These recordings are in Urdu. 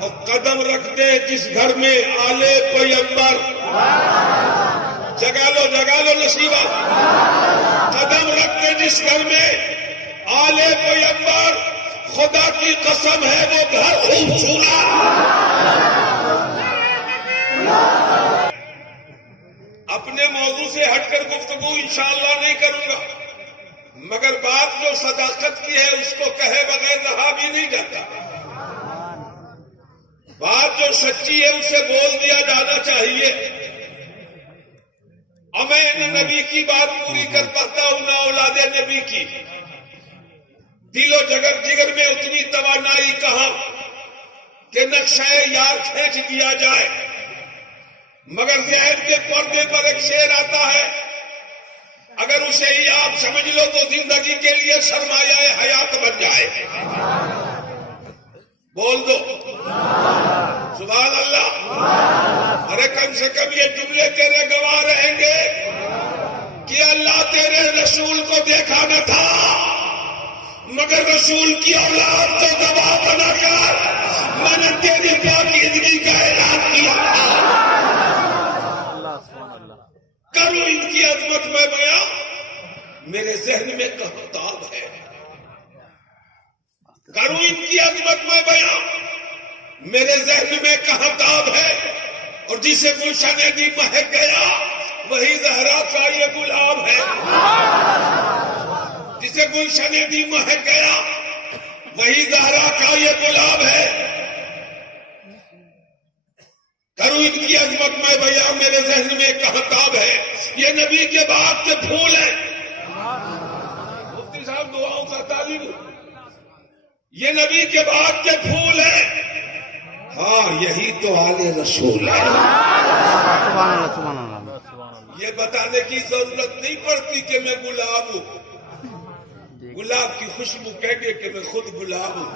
اور قدم رکھ دے جس گھر میں آلے پیغمبر، جگا لو نصیبہ، قدم رکھ دے جس گھر میں آلے پیغمبر، خدا کی قسم ہے وہ گھر خوبصورت۔ اپنے موضوع سے ہٹ کر گفتگو انشاءاللہ نہیں کروں گا، مگر بات جو صداقت کی ہے اس کو کہے بغیر رہا بھی نہیں جاتا۔ بات جو سچی ہے اسے بول دیا جانا چاہیے۔ اور میں نبی کی بات پوری کر پاتا ہوں نہ اولاد نبی کی۔ دل و جگر میں اتنی توانائی کہاں کہ نقشہ یار کھینچ دیا جائے، مگر ذہن کے پردے پر ایک شعر آتا ہے، اگر اسے ہی آپ سمجھ لو تو زندگی کے لیے سرمایہ حیات بن جائے۔ بول دو سبحان اللہ۔ ارے کم سے کم یہ جملے تیرے گواہ رہیں گے کہ اللہ تیرے رسول کو دیکھا نہ تھا، مگر رسول کی اولاد کو گواہ بنا کر میں نے تیری پاکیزگی کا اعلان کیا تھا۔ کروں ان کی عظمت میں بیان، میرے ذہن میں کہاں تاب ہے۔ کروں ان کی عظمت میں بیان، میرے ذہن میں کہاں تاب ہے۔ اور جسے گلشن دی مہک گیا وہی زہرا کا یہ گلاب ہے۔ جسے گلشن دی مہک گیا وہی زہرا کا یہ گلاب ہے۔ کروں ان کی عظمت میں بیان، میرے ذہن میں کہاں تاب ہے۔ یہ نبی کے باغ کے پھول ہیں۔ مفتی صاحب دعاؤں کا تعلیم، یہ نبی کے باغ کے پھول ہیں۔ ہاں یہی تو آل رسول ہے۔ یہ بتانے کی ضرورت نہیں پڑتی کہ میں گلاب ہوں، گلاب کی خوشبو کہہ گے کہ میں خود گلاب ہوں۔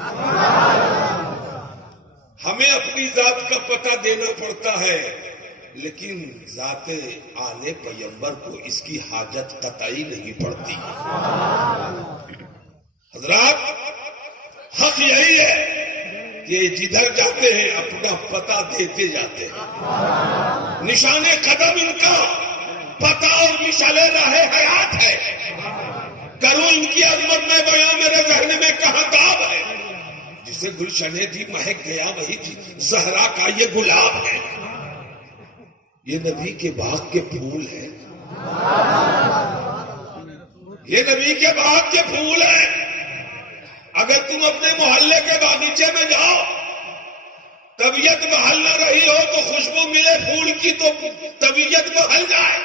ہمیں اپنی ذات کا پتہ دینا پڑتا ہے، لیکن ذات آل پیغمبر کو اس کی حاجت قطعی نہیں پڑتی۔ حضرات حق یہی ہے کہ جدھر جاتے ہیں اپنا پتہ دیتے جاتے ہیں۔ نشان قدم ان کا پتہ اور مشعل راہ حیات ہے۔ کروں ان کی عظمت میں بیان، میرے ذہن میں کہاں تاب ہے۔ جسے گلشن دی مہک گیا وہی زہرا کا یہ گلاب ہے۔ یہ نبی کے باغ کے پھول ہیں، یہ نبی کے باغ کے پھول ہیں۔ اگر تم اپنے محلے کے باغیچے میں جاؤ، طبیعت بحل نہ رہی ہو تو خوشبو ملے پھول کی تو طبیعت بحل جائے۔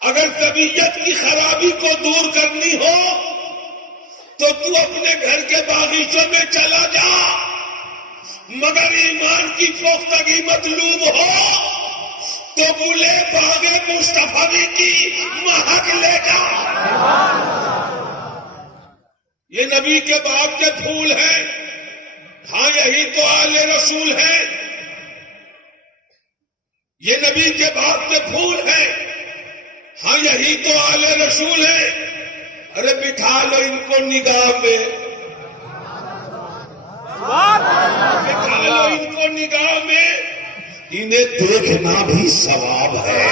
اگر طبیعت کی خرابی کو دور کرنی ہو تو تو اپنے گھر کے باغیچوں میں چلا جا، مگر ایمان کی پختگی مطلوب ہو تو بولے باغ مصطفی کی مہک لے جا۔ یہ نبی کے باغ کے پھول ہیں۔ ہاں یہی تو آل رسول ہیں۔ یہ نبی کے باغ کے پھول ہیں۔ ہاں یہی تو آل رسول ہیں۔ ارے بٹھا لو ان کو نگاہ میں، بٹھا لو ان کو نگاہ میں، انہیں دیکھنا بھی ثواب ہے۔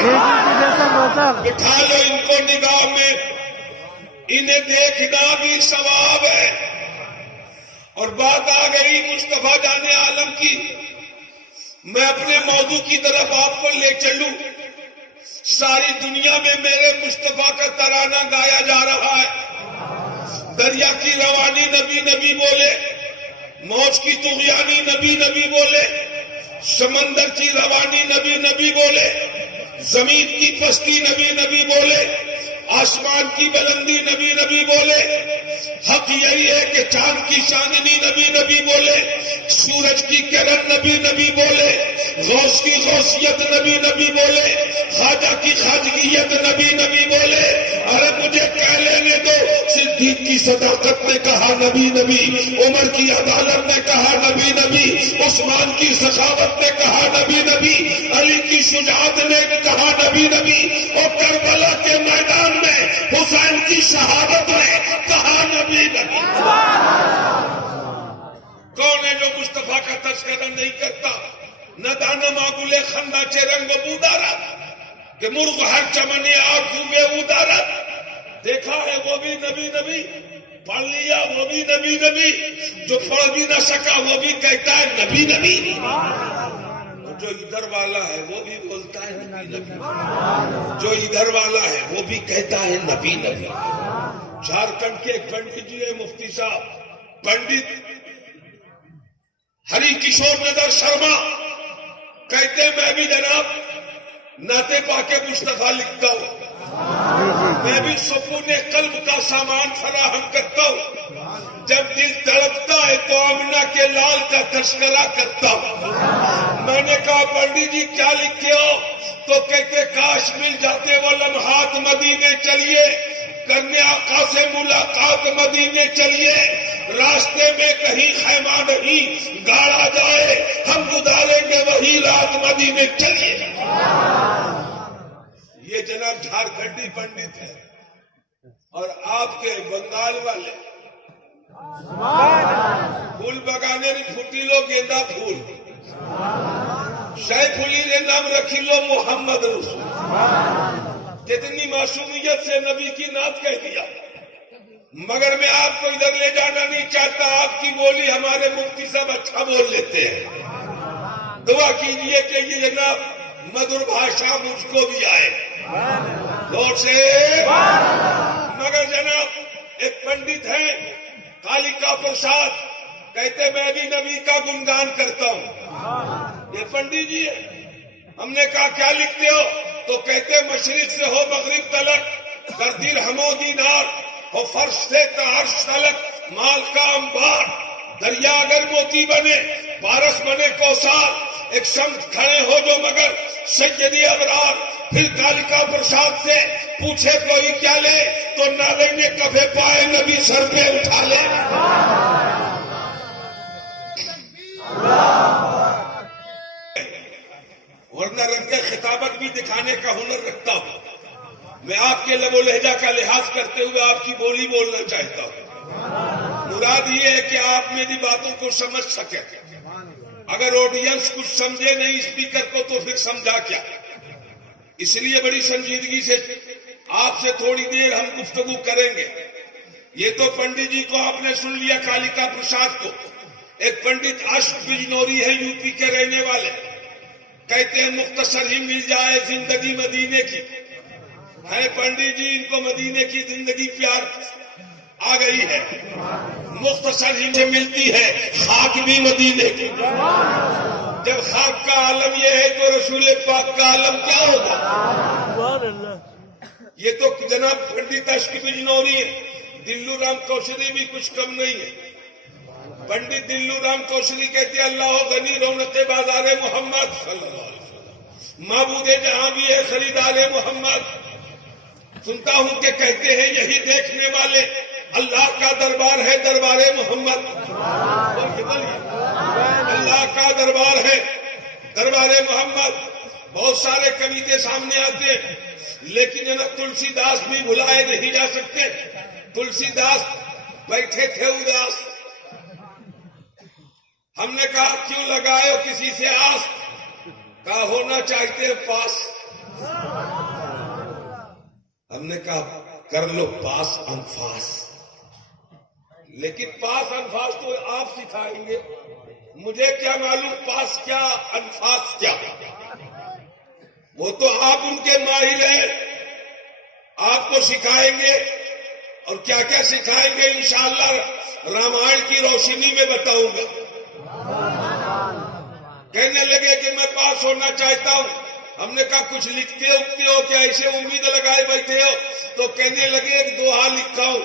بٹھا لو ان کو نگاہ میں، انہیں دیکھنا بھی ثواب ہے۔ اور بات آ گئی مصطفیٰ جان عالم کی، میں اپنے موضوع کی طرف آپ کو لے چلوں۔ ساری دنیا میں میرے مصطفیٰ کا ترانہ گایا جا رہا ہے۔ دریا کی روانی نبی نبی بولے، موج کی طغیانی نبی نبی بولے، سمندر کی روانی نبی نبی بولے، زمین کی پستی نبی نبی بولے، آسمان کی بلندی نبی نبی بولے۔ حق یہی ہے کہ چاند کی چاندنی نبی نبی بولے، سورج کی کرن نبی نبی بولے، غوث کی غوثیت نبی نبی بولے، خواجہ کی خواجگیت نبی نبی بولے۔ ارے مجھے کہہ لینے دو، صدیق کی صداقت نے کہا نبی نبی، عمر کی عدالت نے کہا نبی نبی، عثمان کی سخاوت نے کہا نبی نبی، علی کی شجاعت نے کہا نبی نبی، اور کربلا کے میدان میں حسین کی شہادت نے کہا نبی نبی۔ کون ہے جو مصطفیٰ کا تذکرہ نہیں کرتا، نہ دانا ماگولے خندہ چے رنگ بودارت کہ مرغ ہر چمنے آرزو میں ادارت، دیکھا ہے وہ بھی نبی نبی، پڑھ لیا وہ بھی نبی نبی، جو پڑھ بھی نہ سکا وہ بھی کہتا ہے نبی نبی، جو ادھر والا ہے وہ بھی بولتا ہے نبی نبی، جو ادھر والا ہے وہ بھی کہتا ہے نبی نبی۔ جھارکھنڈ کے ایک پنڈت جی ہے مفتی صاحب، پنڈت ہری کشور نگر شرما، کہتے ہیں میں بھی جناب نعت پاک مصطفیٰ لکھتا ہوں، میں بھی سکون قلب کا سامان فراہم کرتا ہوں، جب دل تڑپتا ہے تو آمنہ کے لال کا تذکرہ کرتا ہوں۔ میں نے کہا پنڈت جی کیا لکھتے ہو؟ تو کہتے کاش مل جاتے وہ لمحات، مدینے چلیے کرنے آقا سے ملاقات، مدینے چلیے راستے میں کہیں خیمہ نہیں گاڑا جائے، ہم گزاریں گے وہی رات، مدینے چلیے۔ یہ جناب جھارکھنڈی پنڈت ہے، اور آپ کے بنگال والے پھول بگانے ری پھوٹی لو گیندا پھول، شہ پھولی نے نام رکھی لو محمد رسول، کتنی معصومیت سے نبی کی نعت کہہ دیا۔ مگر میں آپ کو ادھر لے جانا نہیں چاہتا، آپ کی بولی ہمارے مفتی صاحب اچھا بول لیتے ہیں، دعا کیجئے کہ یہ جناب مدر بھاشا مجھ کو بھی آئے زور سے۔ مگر جناب ایک پنڈت ہے کالیکا پرساد، کہتے میں بھی نبی کا گنگان کرتا ہوں، یہ پنڈت جی ہے۔ ہم نے کہا کیا لکھتے ہو؟ تو کہتے مشرق سے ہو مغرب تلک، کر درہم و دینار ہو فرش سے عرش تلک، مال کا انبار دریا اگر موتی بنے، پارس بنے کوثار، ایک سمت کھڑے ہو جو مگر سیدی ابرار۔ پھر کالیکا پرساد سے پوچھے کوئی کیا لے، تو نالے میں کفے پائے نبی سر پہ اٹھا لے۔ ورنہ رنگ کے خطابت بھی دکھانے کا ہنر رکھتا ہوں، میں آپ کے لب و لہجہ کا لحاظ کرتے ہوئے آپ کی بولی بولنا چاہتا ہوں۔ مراد یہ ہے کہ آپ میری باتوں کو سمجھ سکیں، اگر آڈینس کچھ سمجھے نہیں اسپیکر کو تو پھر سمجھا کیا؟ اس لیے بڑی سنجیدگی سے آپ سے تھوڑی دیر ہم گفتگو کریں گے۔ یہ تو پنڈت جی کو آپ نے سن لیا، کالیکا پرساد کو۔ ایک پنڈت اشک بجنوری ہے یو پی کے رہنے والے، کہتے ہیں مختصر ہی مل جائے زندگی مدینے کی، ہے پنڈت جی ان کو مدینے کی زندگی پیار آ گئی ہے، مختصر ہی سے ملتی ہے خاک بھی مدینے کی۔ جب خاک کا عالم یہ ہے تو رسول پاک کا عالم کیا ہوگا؟ یہ تو جناب پنڈت اشک بجنوری ہے، دلو رام کوشری بھی کچھ کم نہیں ہے۔ پنڈت دلو رام کوشری کہتے ہیں اللہ غنی رونق بازار محمد صلی اللہ علیہ وسلم، معبود جہاں بھی ہے خریدار محمد۔ سنتا ہوں کہ کہتے ہیں یہی دیکھنے والے اللہ کا دربار ہے دربار محمد، اللہ کا دربار ہے دربار محمد۔ بہت سارے کبیتے سامنے آتے ہیں، لیکن جناب تلسی داس بھی بھلائے نہیں جا سکتے۔ تلسی داس بیٹھے تھے اداس، ہم نے کہا کیوں لگائے ہو کسی سے آس؟ کہا ہونا چاہتے پاس۔ ہم نے کہا کر لو پاس انفاس، لیکن پاس انفاس تو آپ سکھائیں گے، مجھے کیا معلوم پاس کیا انفاس کیا؟ وہ تو آپ ان کے ماہر ہیں، آپ کو سکھائیں گے، اور کیا کیا سکھائیں گے انشاءاللہ رامائن کی روشنی میں بتاؤں گا۔ کہنے لگے کہ میں پاس ہونا چاہتا ہوں۔ ہم نے کہا کچھ لکھتے اگتے ہو کیا، ایسے امید لگائے بیٹھے ہو؟ تو کہنے لگے ایک دوہا لکھا ہوں۔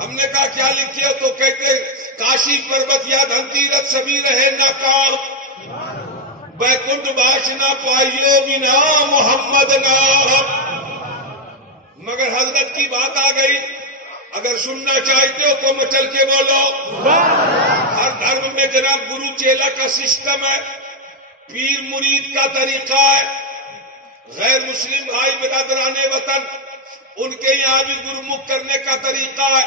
ہم نے کہا کیا لکھے ہو؟ تو کہتے کاشی پربت یا دھن تیرت سبھی رہے ناکام، بیکنٹھ باش نہ پائیو بنا محمد نام۔ مگر حضرت کی بات آ گئی، اگر سننا چاہتے ہو تو مچل کے بولو۔ ہر دھرم میں جناب گرو چیلا کا سسٹم ہے، پیر مرید کا طریقہ ہے۔ غیر مسلم بھائی برادران وطن، ان کے یہاں بھی گرمکھ کرنے کا طریقہ ہے۔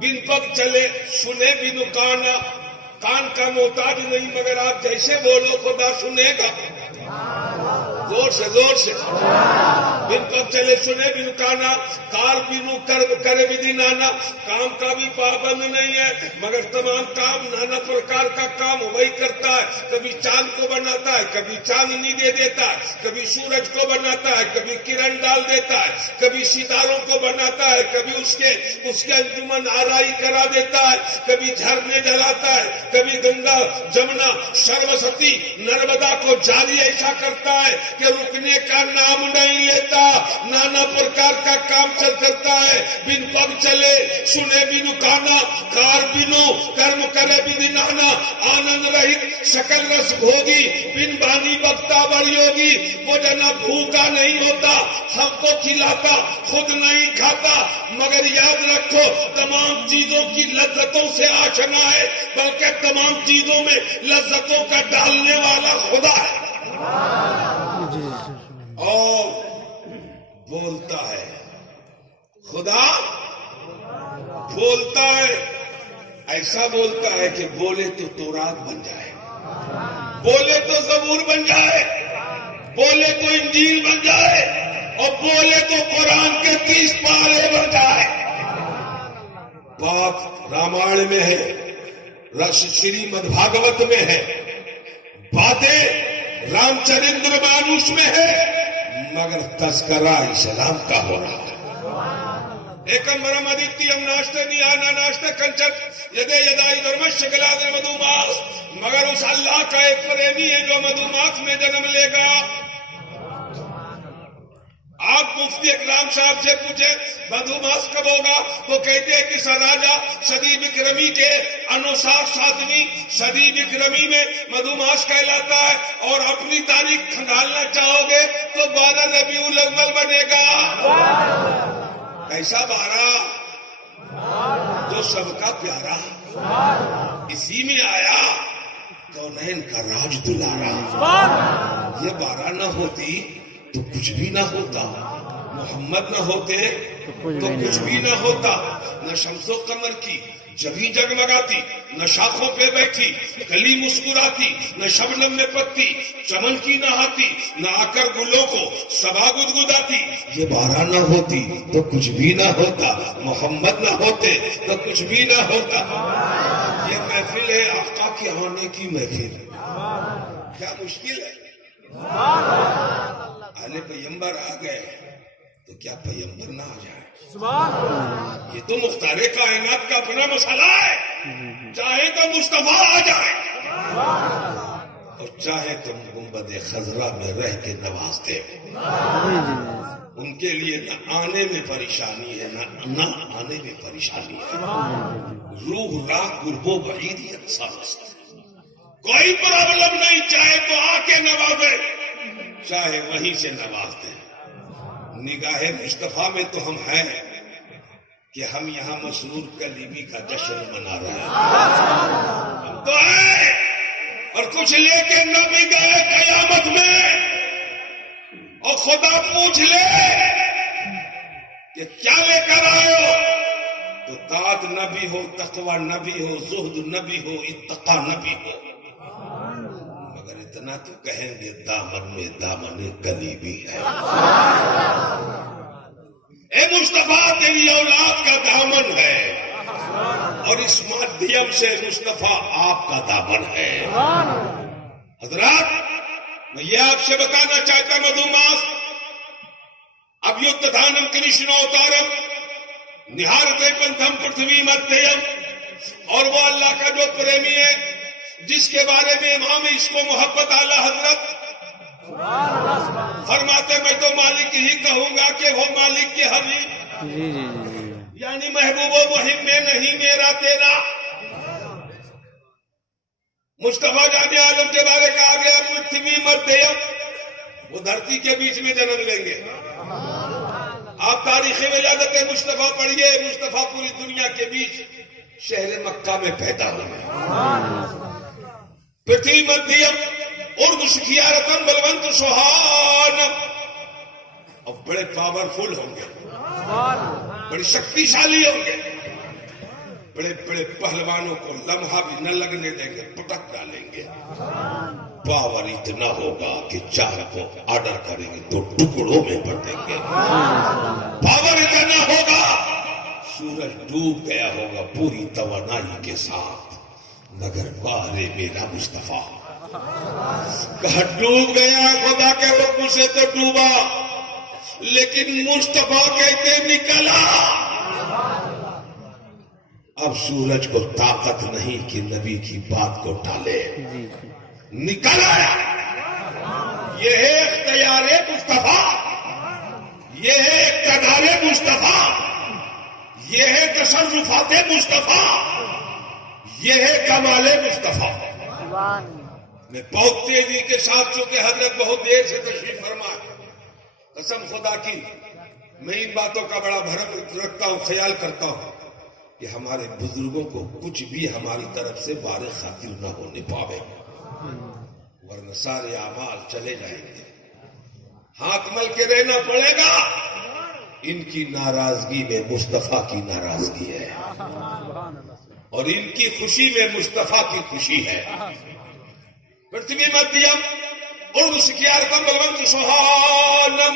بن پگ چلے سنے بن کانا، کان کا محتاج نہیں مگر آپ جیسے بولو خدا سنے گا. زور سے زور سے. بن پگ چلے سنے بن کانا، کار بینو کرے بدی نانا. کام کا بھی پابند نہیں ہے مگر تمام کام نانا پرکار کا کام وہی کرتا ہے. کبھی چاند کو بناتا ہے، کبھی چاندنی دے دیتا ہے، کبھی سورج کو بناتا ہے، کبھی کرن ڈال دیتا ہے، کبھی ستاروں کو بناتا ہے، کبھی اس کے انجمن آرائی کرا دیتا ہے، کبھی جھرنے جلاتا ہے، کبھی گنگا جمنا سرسوتی نرمدا کو جاری ایسا کرتا ہے کہ رکنے کا نام نہیں لیتا. نانا پرکار کا کام چل کرتا ہے. بن پگ چلے سنے بینو کانا، کار بینو کرم کرے بدی نانا. آنند رہت سکل رس بھوگی، بن بانی بکتا بڑی ہوگی. وہ جنا بھوکا نہیں ہوتا، ہم کو کھلاتا خود نہیں کھاتا. مگر یاد رکھو تمام چیزوں کی لذتوں سے آشنا ہے، بلکہ تمام چیزوں میں لذتوں کا ڈالنے والا خدا ہے. اور بولتا ہے خدا، بولتا ہے ایسا بولتا ہے کہ بولے تو تورات بن جائے، بولے تو زبور بن جائے، بولے تو انجیل بن جائے، اور بولے تو قرآن کے 30 پارے بن جائے. بات رامائن میں ہے، شریمد بھاگوت میں ہے، باتیں رام چرندر مانوس میں ہے، مگر تذکرہ اسلام کا ہو رہا ہے. ایکم برم ادتیم ناشتے نیانا ناشتے کنچن یدے یدائی درمش شکلادر مدوماس. مگر اس اللہ کا ایک پریمی ہے جو مدوماس میں جنم لے گا. آپ مفتی اکرام صاحب سے پوچھے مدھوماس کب ہوگا تو کہتے ہیں کہ سراجا صدی بکرمی کے انوسار 7ویں صدی بکرمی میں مدھوماس کہلاتا ہے. اور اپنی تاریخ کھنگالنا چاہو گے تو 12 ربیع الاول بنے گا. ایسا 12 جو سب کا پیارا، اسی میں آیا کونین کا راج دلارا. یہ 12 نہ ہوتی تو کچھ بھی نہ ہوتا، محمد نہ ہوتے تو کچھ بھی نہ ہوتا. نہ شمس و قمر کی جگی جگمگاتی، نہ شاخوں پہ بیٹھی کلی مسکراتی، نہ شبنم میں پتی چمن کی نہاتی، نہ آ کر گلوں کو صبا گدگداتی. یہ 12 نہ ہوتی تو کچھ بھی نہ ہوتا، محمد نہ ہوتے تو کچھ بھی نہ ہوتا. یہ محفل ہے آقا کے آنے کی محفل. کیا مشکل ہے؟ اہل پیمبر آ گئے تو کیا پیمبر نہ آ جائے؟ یہ تو مختار کائنات کا اپنا مسئلہ ہے. چاہے تو مصطفیٰ آ جائے اور چاہے تو گنبد خضرا میں رہ کے نوازتے. ان کے لیے نہ آنے میں پریشانی ہے نہ آنے میں پریشانی ہے. روح راہ گربو بعیدیت سازت، کوئی پرابلم نہیں. چاہے تو آ کے نوازے، چاہے وہیں سے نوازتے. نگاہ مصطفیٰ میں تو ہم ہیں کہ ہم یہاں مسرور کلیمی کا جشن منا رہے ہیں. ہم تو ہیں اور کچھ لے کے نہ بھی گئے قیامت میں. اور خدا پوچھ لے کہ کیا لے کر آئے ہو تو طاعت نہ بھی ہو، تقوی نہ بھی ہو، زہد نہ بھی ہو، اتقا نہ بھی ہو. مگر اتنا تو کہیں گے دامن میں دامن کلیمی ہے. اے مصطفیٰ تیری اولاد کا دامن ہے اور اس مادھیم سے مصطفیٰ آپ کا دامن ہے. حضرات میں یہ آپ سے بتانا چاہتا ہوں مدھوماس ابیوتھانم کرشن اوتارم نہارتے پنتھم پرتھوی مدھیم. اور وہ اللہ کا جو پریمی ہے جس کے بارے میں امام اس کو محبت اعلی حضرت فرماتے میں تو مالک ہی کہوں گا کہ وہ مالک کے حبیب، یعنی محبوب و مہم میں نہیں میرا تیرا. مصطفیٰ جان عالم کے بارے کہا گیا پرتھوی مدھیم، وہ دھرتی کے بیچ میں جنم لیں گے. آپ تاریخ ولادت مصطفیٰ پڑھیے، مصطفیٰ پوری دنیا کے بیچ شہر مکہ میں پیدا ہوئے. پرتھوی مدھیم اردو شکھیارتن بلونت سہانم. اور بڑے پاورفل ہوں گے، بڑی شکتی شالی ہوں گے. بڑے بڑے پہلوانوں کو لمحہ بھی نہ لگنے دیں گے، پٹک ڈالیں گے۔ پاور اتنا ہوگا کہ چار کو آرڈر کریں گے تو ٹکڑوں میں بٹیں گے۔ پاور اتنا ہوگا، سورج ڈوب گیا ہوگا پوری توانائی کے ساتھ، مگر بارے میرا مصطفیٰ کہا ڈوب گیا خدا کے حکم سے تو ڈوبا، لیکن مصطفیٰ کہتے نکلا۔ اب سورج کو طاقت نہیں کہ نبی کی بات کو ٹالے، نکل آیا۔ یہ ہے اختیار مصطفیٰ، یہ ہے اقتدار مصطفیٰ، یہ ہے تصرفات مصطفیٰ، یہ ہے کمال مصطفیٰ۔ میں بہت تیزی کے ساتھ، چونکہ حضرت بہت دیر سے تشریف فرما ہے، قسم خدا کی میں ان باتوں کا بڑا بھرم رکھتا ہوں، خیال کرتا ہوں کہ ہمارے بزرگوں کو کچھ بھی ہماری طرف سے بار خاطر نہ ہونے پاوے، ورنہ سارے اعمال چلے جائیں گے، ہاتھ مل کے رہنا پڑے گا۔ ان کی ناراضگی میں مصطفیٰ کی ناراضگی ہے، اور ان کی خوشی میں مصطفیٰ کی خوشی ہے۔ پرتھوی مدھیم ارد سکھیارتم بلونت سوہانم،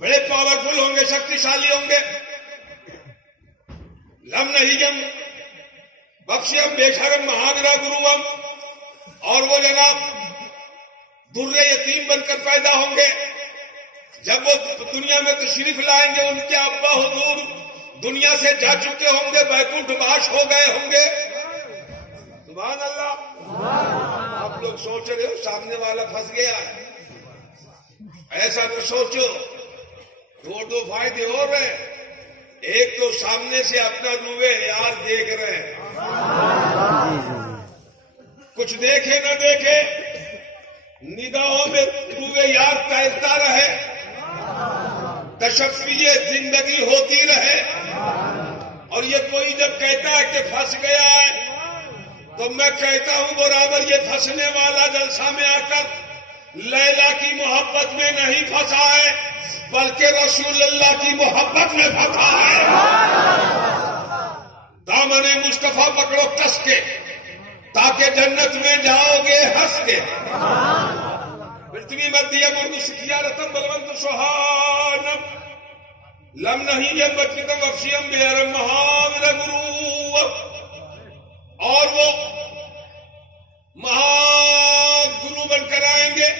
بڑے پاورفل ہوں گے، شکتیشالی ہوں گے۔ لم نہیم بخشیم بیشرم مہاگرا گروم، اور وہ جناب در یتیم بن کر پیدا ہوں گے۔ جب وہ دنیا میں تشریف لائیں گے، ان کے ابا حضور دنیا سے جا چکے ہوں گے، بیکنٹھ باش ہو گئے ہوں گے۔ سبحان اللہ۔ آپ لوگ سوچ رہے ہو سامنے والا پھنس گیا ہے، ایسا تو سوچو، دو فائدے ہو رہے ہیں۔ ایک تو سامنے سے اپنا روے یار دیکھ رہے ہیں، کچھ دیکھے نہ دیکھے نگاہوں میں روے یار تیرتا رہے، تشفی زندگی ہوتی رہے۔ اور یہ کوئی جب کہتا ہے کہ پھنس گیا ہے، تو میں کہتا ہوں برابر یہ پھنسنے والا جلسہ میں آ کر لیلا کی محبت میں نہیں پھنسا ہے، بلکہ رسول اللہ کی محبت میں پھنسا ہے۔ دامن مصطفیٰ پکڑو کس کے، تاکہ جنت میں جاؤ گے ہنس کے۔ پرتھوی مدھیم ارد سکھیارتم بلونت سوہانم، لم نہیم بچتم وفشیم بیرم مہاویر گرو، اور وہ مہا گرو بن کر آئیں گے۔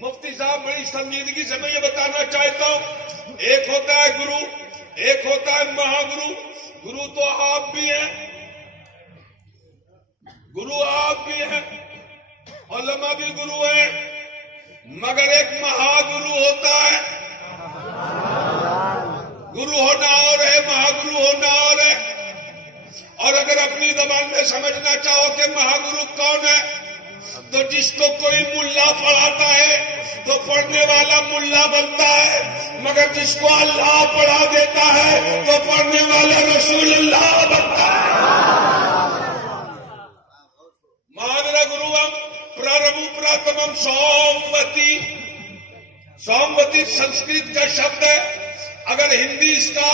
مفتی صاحب بڑی سنجیدگی سے میں یہ بتانا چاہتا ہوں، ایک ہوتا ہے گرو، ایک ہوتا ہے مہا گرو۔ گرو تو آپ بھی ہیں، گرو آپ بھی ہیں، علماء بھی گرو ہیں، مگر ایک مہا گرو ہوتا ہے۔ گرو ہونا اور ہے، مہا گرو ہونا اور ہے۔ اور اگر اپنی زبان میں سمجھنا چاہو کہ مہا گرو کون ہے، تو جس کو کوئی ملا پڑھاتا ہے تو پڑھنے والا ملا بنتا ہے، مگر جس کو اللہ پڑھا دیتا ہے تو پڑھنے والا رسول اللہ بنتا ہے۔ مہاویر گروم پراربھو پراتمم سوموتی۔ سوموتی سنسکرت کا شبد ہے، اگر ہندی اس کا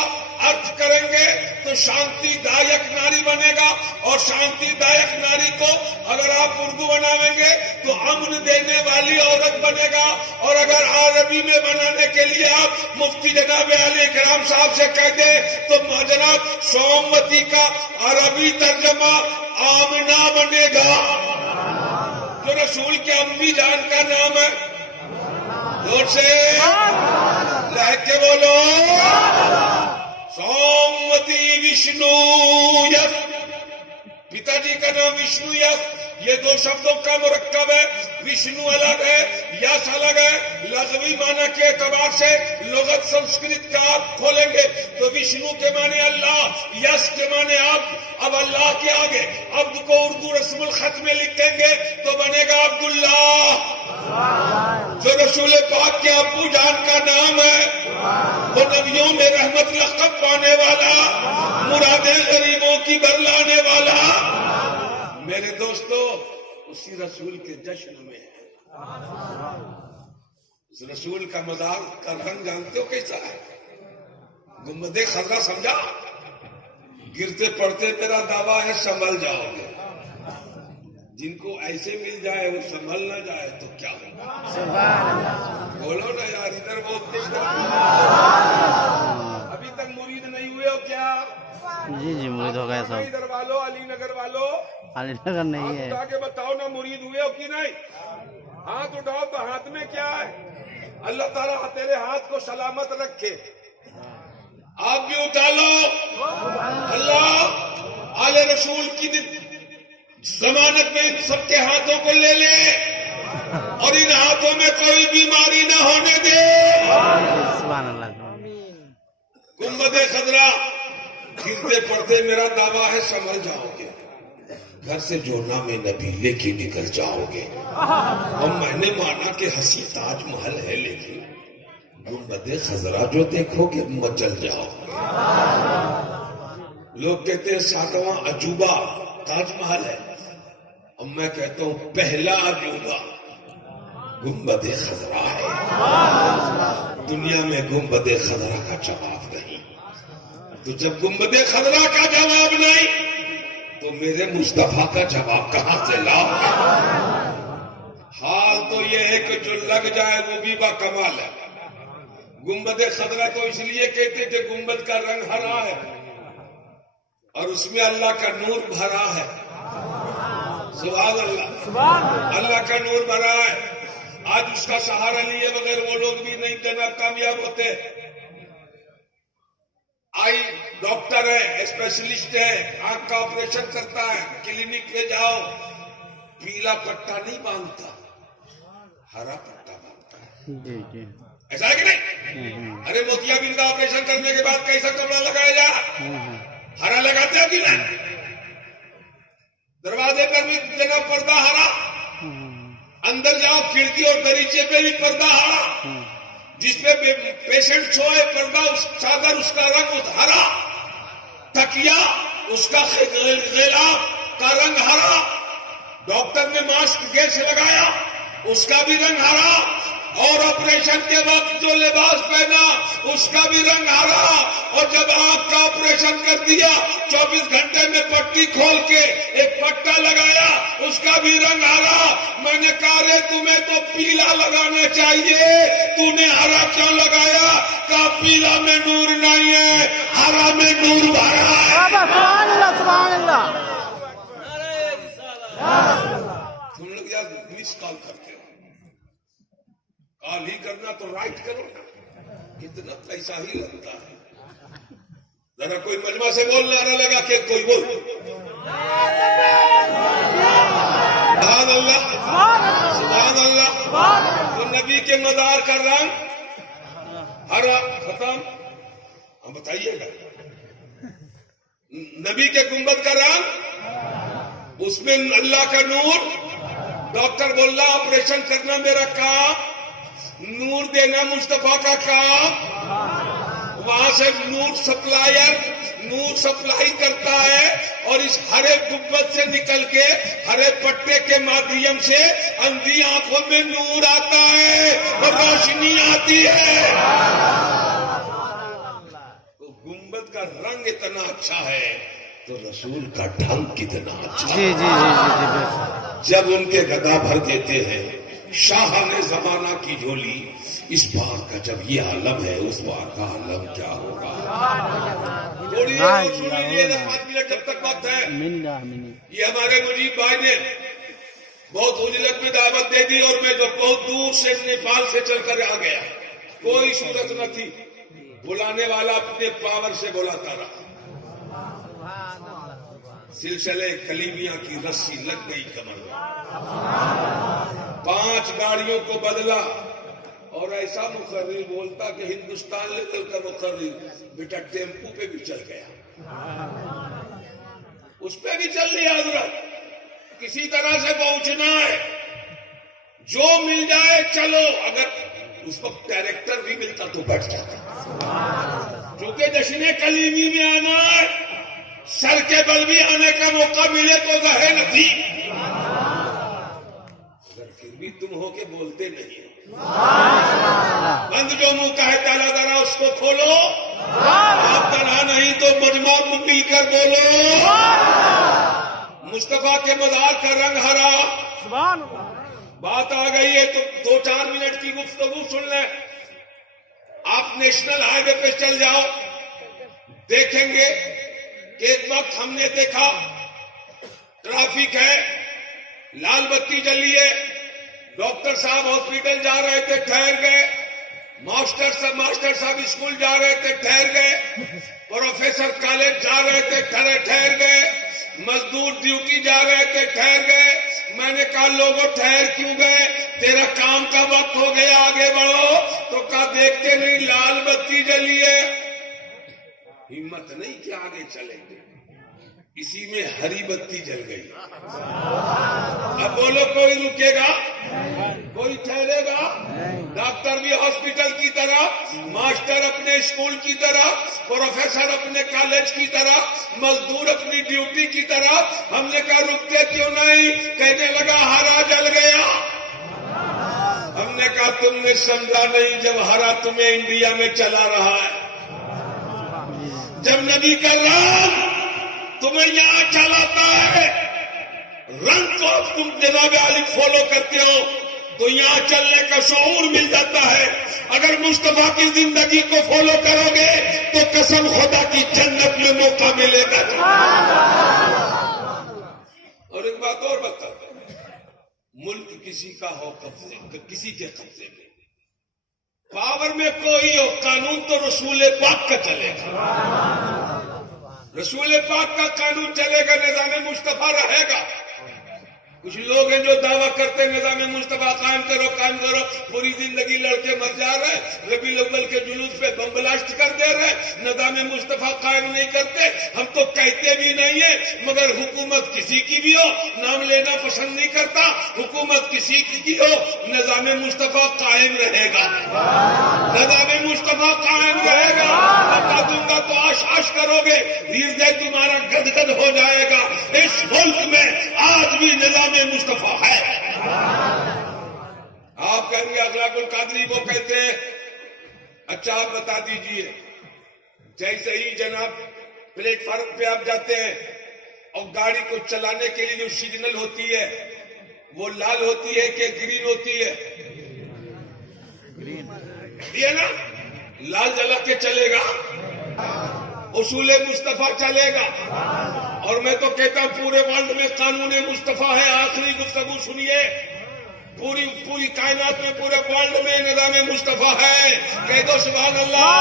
ارتھ کریں گے تو شانتی دایک ناری بنے گا، اور شانتی دایک ناری کو اگر آپ اردو بناویں گے تو امن دینے والی عورت بنے گا، اور اگر عربی میں بنانے کے لیے آپ مفتی جناب علی اکرام صاحب سے کہہ دیں تو جناب سوموتی کا عربی ترجمہ آمنہ بنے گا، جو رسول کے امی جان کا نام ہے۔ زور سے لہک کے بولو، سوموتی وشنو یس، پتا جی کا نام وشنو یس، یہ دو شبدوں کا مرکب ہے۔ وشنو الگ ہے، یس الگ ہے۔ لغوی معنی کے اعتبار سے لغت سنسکرت کا آپ کھولیں گے تو وشنو کے معنی اللہ، یس کے معنی آپ۔ اب اللہ کے آگے عبد کو اردو رسم الخط میں لکھیں گے تو بنے گا عبداللہ، جو رسول پاک کے ابو جان کا نام ہے، وہ نبیوں میں رحمت لقب پانے والا، مرادیں غریبوں کی برلانے والا۔ میرے دوستو، اسی رسول کے جشن میں ہے۔ اس رسول کا مزار کا رنگ جانتے ہو کیسا ہے؟ گنبد خضرا سمجھا؟ گرتے پڑتے میرا دعویٰ ہے سنبھل جاؤ گے. جن کو ایسے مل جائے وہ سنبھل نہ جائے تو کیا ہوگا؟ بولو نا یار, ادھر بولتے ابھی تک مرید نہیں ہوئے ہو کیا؟ جی جی مرید ہو گئے سب. ادھر والو, علی نگر والو, علی نگر نہیں ہے. اٹھا کے بتاؤ نا مرید ہوئے ہو کہ نہیں؟ ہاتھ اٹھاؤ تو ہاتھ میں کیا ہے؟ اللہ تعالیٰ تیرے ہاتھ کو سلامت رکھے. آپ بھی اٹھا لو. اللہ آل رسول کی ضمانت میں ان سب کے ہاتھوں کو لے لے اور ان ہاتھوں میں کوئی بیماری نہ ہونے دے. سبحان اللہ. گنبد خضرا گرتے پڑتے میرا دعویٰ ہے سنبھل جاؤ گے. گھر سے جو نام نبی لے کے نکل جاؤ گے. اور میں نے مانا کہ حسین تاج محل ہے, لیکن گنبد خضرا جو دیکھو گے مچل جاؤ گے. لوگ کہتے ہیں 7واں عجوبہ تاج محل ہے. اب میں کہتا ہوں پہلا عجوبہ گنبد خضرا ہے. دنیا میں گنبد خضرا کا جواب نہیں, تو جب گنبد خضرا کا جواب نہیں تو میرے مصطفیٰ کا جواب کہاں سے لاؤ؟ حال تو یہ ہے کہ جو لگ جائے وہ بھی با کمال ہے. گنبد خضرا تو اس لیے کہتے کہ گنبد کا رنگ ہرا ہے اور اس میں اللہ کا نور بھرا ہے. سبحان اللہ, اللہ کا نور بھرا ہے. آج اس کا سہارا لیے بغیر وہ لوگ بھی نہیں جناب کامیاب ہوتے. آئی ڈاکٹر ہے, اسپیشلسٹ ہے, آنکھ کا آپریشن کرتا ہے, کلینک پہ جاؤ, پیلا پٹا نہیں باندھتا, ہرا پٹا باندھتا ہے. جی جی ایسا ہے کہ نہیں؟ ارے موتیا بند کا آپریشن کرنے کے بعد کیسا کپڑا لگایا جا رہا؟ ہرا لگاتے ہو کہ نہیں؟ دروازے پر بھی جناب پردہ ہرا, اندر جاؤ کھڑکی اور دریچے پہ بھی پردہ ہرا, جس پہ پیشنٹ سوئے پردہ چادر اس کا رنگ ہرا, تکیا اس کا غلاف کا رنگ ہرا, ڈاکٹر نے ماسک گیس لگایا اس کا بھی رنگ ہرا, اور آپریشن کے وقت جو لباس پہنا اس کا بھی رنگ ہرا, اور جب آنکھ کا آپریشن کر دیا 24 گھنٹے میں پٹی کھول کے ایک پٹا لگایا اس کا بھی رنگ ہرا. میں نے کہا رے تمہیں تو پیلا لگانا چاہیے, تو نے ہرا کیوں لگایا؟ کہا پیلا میں نور نہیں ہے, ہرا میں نور بھرا ہے. سبحان اللہ سبحان اللہ. تم لوگ یار مس کال کرتے ہو, کال ہی کرنا تو رائٹ کرو نا, کتنا پیسہ ہی لگتا ہے. ذرا کوئی مجمع سے بولنا نہ لگا کہ کوئی بول. سبحان اللہ سبحان اللہ. تو نبی کے مدار کا رنگ ہرا ختم. ہم بتائیے گا نبی کے گنبد کا رنگ, اس میں اللہ کا نور. ڈاکٹر بول رہا آپریشن کرنا میرا کام, نور دینا مصطفیٰ کا کام. وہاں سے نور سپلائی کرتا ہے, اور اس ہرے گنبد سے نکل کے ہرے پٹے کے مادھیم سے اندھی آنکھوں میں نور آتا ہے اور روشنی آتی ہے. تو گنبد کا رنگ اتنا اچھا ہے تو رسول کا ڈھنگ کتنا اچھا ہے. جی جی جی جی جی. جب ان کے گدا بھر دیتے ہیں شاہ نے زمانہ کی جھولی, اس بار کا جب یہ عالم ہے اس بار کا عالم کیا ہوگا؟ تھوڑی جب تک وقت ہے. یہ ہمارے مجیب بھائی نے بہت اجلت میں دعوت دے دی, اور میں جو بہت دور سے نیپال سے چل کر آ گیا, کوئی صورت نہ تھی, بلانے والا اپنے پاور سے بلاتا رہا. سلسلے کلیمیاں کی رسی لگ گئی کمر میں, 5 گاڑیوں کو بدلا, اور ایسا مقرر بولتا کہ ہندوستان لیول کا مقرر بیٹا ٹیمپو پہ بھی چل گیا, اس پہ بھی چل لیا. حضرت کسی طرح سے پہنچنا ہے, جو مل جائے چلو. اگر اس وقت ڈائریکٹر بھی ملتا تو بیٹھ جاتا, کیونکہ جشن کلیمی میں آنا ہے, سر کے بل بھی آنے کا موقع ملے تو ظاہر تھی. اگر پھر بھی تم ہو کے بولتے نہیں, بند جو منہ کا ہے تالا ذرا اس کو کھولو. آپ تنہا نہیں تو مجمع مل کر بولو مصطفیٰ کے مزار کا رنگ ہرا. بات آ گئی ہے تو 2-4 منٹ کی گفتگو سن لیں. آپ نیشنل ہائی وے پہ چل جاؤ, دیکھیں گے کہ ایک وقت ہم نے دیکھا ٹریفک ہے, لال بتی جلی ہے, ڈاکٹر صاحب ہاسپٹل جا رہے تھے ٹھہر گئے, ماسٹر صاحب اسکول جا رہے تھے ٹھہر گئے, پروفیسر کالج جا رہے تھے ٹھہر گئے, مزدور ڈیوٹی جا رہے تھے ٹھہر گئے. میں نے کہا لوگوں ٹھہر کیوں گئے؟ تیرا کام کا وقت ہو گیا, آگے بڑھو. تو کہا دیکھتے نہیں لال بتی جلی ہے, ہمت نہیں کہ آگے چلیں گے. اسی میں ہری بتی جل گئی. اب بولو کوئی رکے گا؟ کوئی ٹھہرے گا؟ ڈاکٹر بھی ہاسپٹل کی طرح, ماسٹر اپنے اسکول کی طرح, پروفیسر اپنے کالج کی طرح, مزدور اپنی ڈیوٹی کی طرح. ہم نے کہا رکتے کیوں نہیں؟ کہنے لگا ہرا جل گیا. ہم نے کہا تم نے سمجھا نہیں, جب ہرا تمہیں انڈیا میں چلا رہا ہے, جب نبی کا رنگ تمہیں یہاں چلاتا ہے, رنگ کو تم جناب علی فالو کرتے ہو تو یہاں چلنے کا شعور مل جاتا ہے. اگر مصطفیٰ کی زندگی کو فالو کرو گے تو قسم خدا کی جنت میں موقع ملے گا. اور ایک بات اور بتاتا ہوں, ملک کسی کا ہو قبضے, کسی کے قبضے میں, پاور میں کوئی ہو, قانون تو رسول پاک کا چلے گا. رسول پاک کا قانون چلے گا, نظام مصطفیٰ رہے گا. کچھ لوگ ہیں جو دعویٰ کرتے نظام مصطفیٰ قائم کرو, پوری زندگی لڑکے مر جا رہے, ربیع الاول کے جلوس پہ بم بلاسٹ کر دے رہے, نظام مصطفیٰ قائم نہیں کرتے. ہم تو کہتے بھی نہیں ہیں, مگر حکومت کسی کی بھی ہو, نام لینا پسند نہیں کرتا, حکومت کسی کی بھی ہو, نظام مصطفیٰ قائم رہے گا. نظام مصطفیٰ قائم رہے گا. بتا دوں گا تو آش کرو گے, ہردے تمہارا گدگد ہو جائے گا. اس ملک میں آج بھی نظام مصطفیٰ ہے. آپ کہیں گے اخلاق القادری وہ کہتے ہیں, اچھا آپ بتا دیجئے, جیسے ہی جناب پلیٹ فارم پہ آپ جاتے ہیں اور گاڑی کو چلانے کے لیے جو سگنل ہوتی ہے وہ لال ہوتی ہے کہ گرین ہوتی ہے؟ یہ نا لال جلا کے چلے گا, اصول مصطفیٰ چلے گا. اور میں تو کہتا ہوں پورے ورلڈ میں قانون مصطفیٰ ہے. آخری گفتگو سنیے, پوری کائنات میں, پورے ورلڈ میں نظام مصطفیٰ ہے. کہہ دو سبحان اللہ.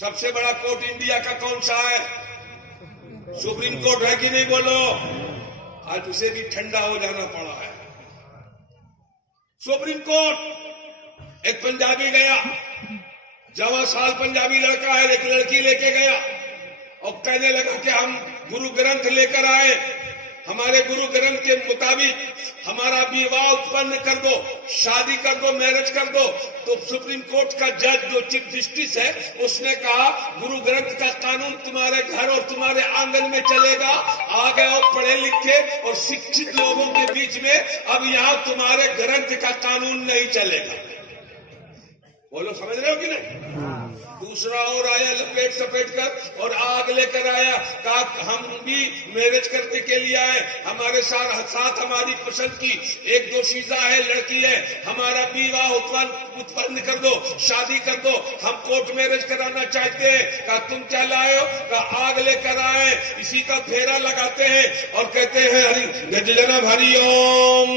سب سے بڑا کورٹ انڈیا کا کون سا ہے؟ سپریم کورٹ ہے کہ نہیں؟ بولو. آج اسے بھی ٹھنڈا ہو جانا پڑا ہے. Supreme court. ایک پنجابی گیا, جوان سال پنجابی لڑکا ہے, ایک لڑکی لے کے گیا اور کہنے لگا کہ ہم گرو گرنتھ لے کر آئے, ہمارے گرو گرنتھ کے مطابق ہمارا بیوہ اتپن کر دو, شادی کر دو, میرج کر دو. تو سپریم کورٹ کا جج جو چیف جسٹس ہے اس نے کہا گرو گرنتھ کا قانون تمہارے گھر اور تمہارے آنگن میں چلے گا. آ گئے اور پڑھے لکھے اور شکشت لوگوں کے بیچ میں, اب یہاں تمہارے گرنتھ کا قانون نہیں چلے گا. بولو سمجھ رہے ہو کہ نہیں؟ دوسرا اور آیا لپیٹ سپیٹ کر اور آگ لے کر آیا, کہا ہم بھی میرج کرنے کے لیے آئے, ہمارے ساتھ ہماری پسند کی ایک دو شیزہ ہے, لڑکی ہے, ہمارا بیوہ اتپن کر دو, شادی کر دو, ہم کورٹ میرج کرانا چاہتے ہیں. کہا تم کیا لائے ہو؟ کہا آگ لے کر آئے. اسی کا پھیرا لگاتے ہیں اور کہتے ہیں جناب ہری اوم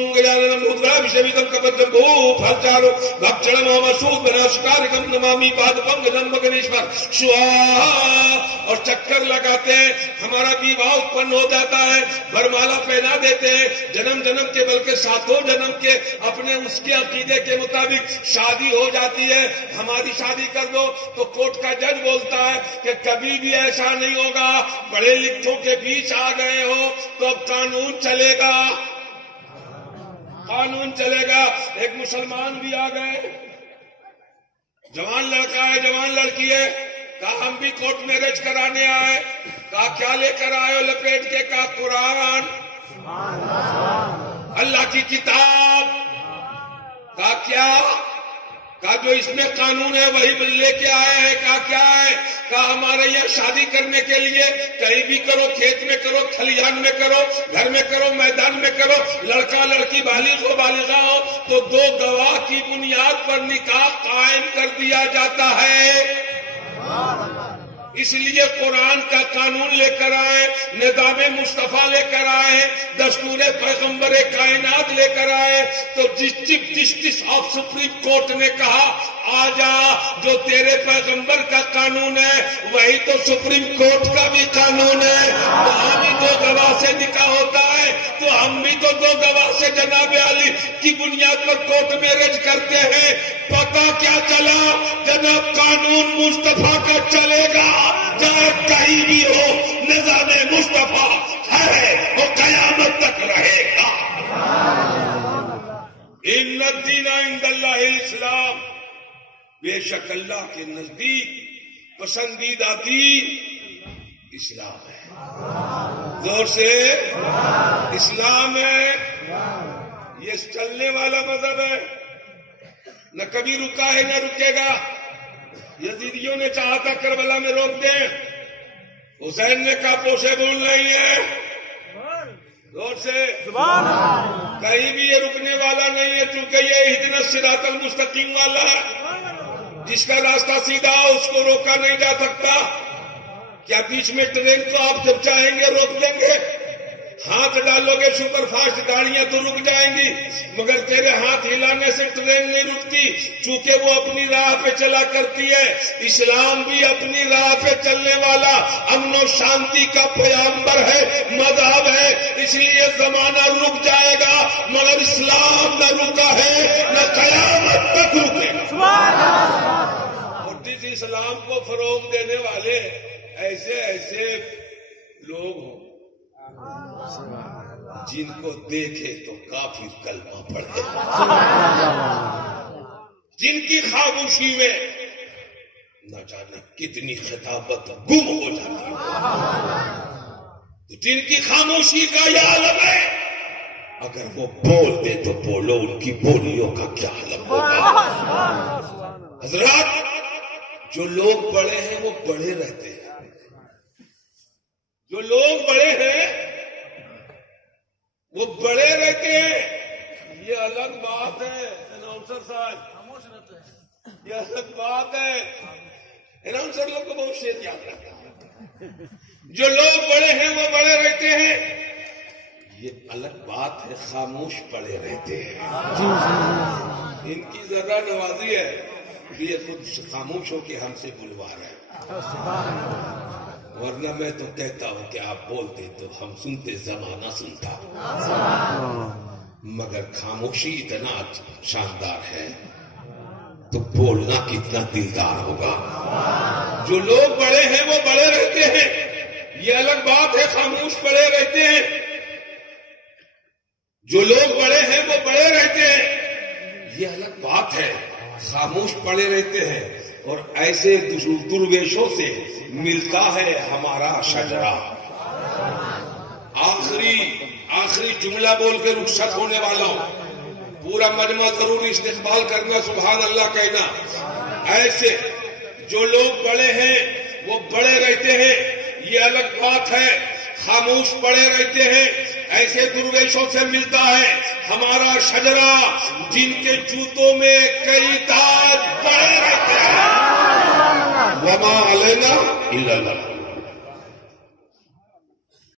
نمامی باد گنیشور شوا, اور چکر لگاتے ہیں. ہمارا بیوہ اتپن ہو جاتا ہے, برمالا پہنا دیتے ہیں, جنم کے بلکہ ساتوں جنم کے اپنے اس کے عقیدے کے مطابق شادی ہو جاتی ہے. ہماری شادی کر دو. تو کورٹ کا جج بولتا ہے کہ کبھی بھی ایسا نہیں ہوگا, پڑھے لکھوں کے بیچ آ گئے ہو تو اب قانون چلے گا, قانون چلے گا. ایک مسلمان بھی آ گئے, جوان لڑکا ہے, جوان لڑکی ہے, کہا ہم بھی کورٹ میرج کرانے آئے. کہا کیا لے کر آئے ہو لپیٹ کے؟ کہا قرآن, اللہ کی کتاب. کہا کیا؟ کہا جو اس میں قانون ہے وہی لے کے آئے ہیں. کہا کیا ہے؟ کہا ہمارے یہاں شادی کرنے کے لیے کہیں بھی کرو، کھیت میں کرو، کھلیان میں کرو، گھر میں کرو، میدان میں کرو، لڑکا لڑکی بالغ ہو بالغہ ہو تو 2 گواہ کی بنیاد پر نکاح قائم کر دیا جاتا ہے. اس لیے قرآن کا قانون لے کر آئے، نظام مصطفیٰ لے کر آئے، دستور پیغمبر کائنات لے کر آئے تو chief justice of supreme court نے کہا آ جا، جو تیرے پیغمبر کا قانون ہے وہی تو سپریم کورٹ کا بھی قانون ہے. وہاں بھی 2 گواہ سے نکاح ہوتا ہے تو ہم بھی تو 2 گواہ سے جناب علی کی بنیاد پر کورٹ میرج کرتے ہیں. پتہ کیا چلا؟ جناب قانون مصطفیٰ کا چلے گا چاہے کہیں بھی ہو، نظام مصطفیٰ ہے وہ قیامت تک رہے گا. ان الدین عند اللہ الاسلام، بے شک اللہ کے نزدیک پسندیدہ دین اسلام ہے. زور سے اسلام ہے. یہ چلنے والا مذہب ہے، نہ کبھی رکا ہے نہ رکے گا. یزیدیوں نے چاہا تھا کربلا میں روک دیں، حسین نے کہا پوشے بول رہی ہے. زور سے کہیں بھی یہ رکنے والا نہیں ہے، چونکہ یہ اہدنا الصراط المستقیم والا ہے. جس کا راستہ سیدھا اس کو روکا نہیں جا سکتا. کیا بیچ میں ٹرین کو آپ جب چاہیں گے روک دیں گے؟ ہاتھ ڈالو گے سپر فاسٹ گاڑیاں تو رک جائیں گی، مگر تیرے ہاتھ ہلانے سے ٹرین نہیں رکتی، چونکہ وہ اپنی راہ پہ چلا کرتی ہے. اسلام بھی اپنی راہ پہ چلنے والا امن و شانتی کا پیغمبر ہے، مذہب ہے. اس لیے زمانہ رک جائے گا مگر اسلام نہ رکا ہے نہ قیامت تک رکے گا. اور جس اسلام کو فروغ دینے والے ایسے لوگ ہوں جن کو دیکھے تو کافر کلمہ پڑھے، جن کی خاموشی میں نہ جانے کتنی خطابت گم ہو جاتی ہے، جن کی خاموشی کا یہ عالم ہے اگر وہ بول دے تو بولو ان کی بولیوں کا کیا عالم ہوگا. حضرات جو لوگ بڑے ہیں وہ بڑے رہتے ہیں، جو لوگ بڑے ہیں وہ بڑے رہتے ہیں. یہ الگ بات ہے اناؤنسر صاحب، یہ الگ بات ہے. اناؤنسر لوگ کو بہت شیر یاد رکھتا ہے. جو لوگ بڑے ہیں وہ بڑے رہتے ہیں. یہ الگ بات ہے خاموش پڑے رہتے ہیں. ان کی ذرا نوازی ہے کہ یہ خود خاموش ہو کے ہم سے بلوا رہے ہیں، ورنہ میں تو کہتا ہوں کہ آپ بولتے تو ہم سنتے، زمانہ سنتا. مگر خاموشی اتنا شاندار ہے تو بولنا کتنا دلدار ہوگا. جو لوگ بڑے ہیں وہ بڑے رہتے ہیں، یہ الگ بات ہے خاموش پڑے رہتے ہیں. جو لوگ بڑے ہیں وہ بڑے رہتے ہیں، یہ الگ بات ہے خاموش پڑے رہتے ہیں. اور ایسے درویشوں سے ملتا ہے ہمارا شجرا. آخری جملہ بول کے رخصت ہونے والا ہوں. پورا مجمع ضرور استقبال کرنا، سبحان اللہ کہنا. ایسے جو لوگ بڑے ہیں وہ بڑے رہتے ہیں، یہ الگ بات ہے خاموش پڑے رہتے ہیں. ایسے درویشوں سے ملتا ہے ہمارا شجرا جن کے جوتوں میں کئی تاج پڑے رہتے ہیں. وما علینا الا البلاغ.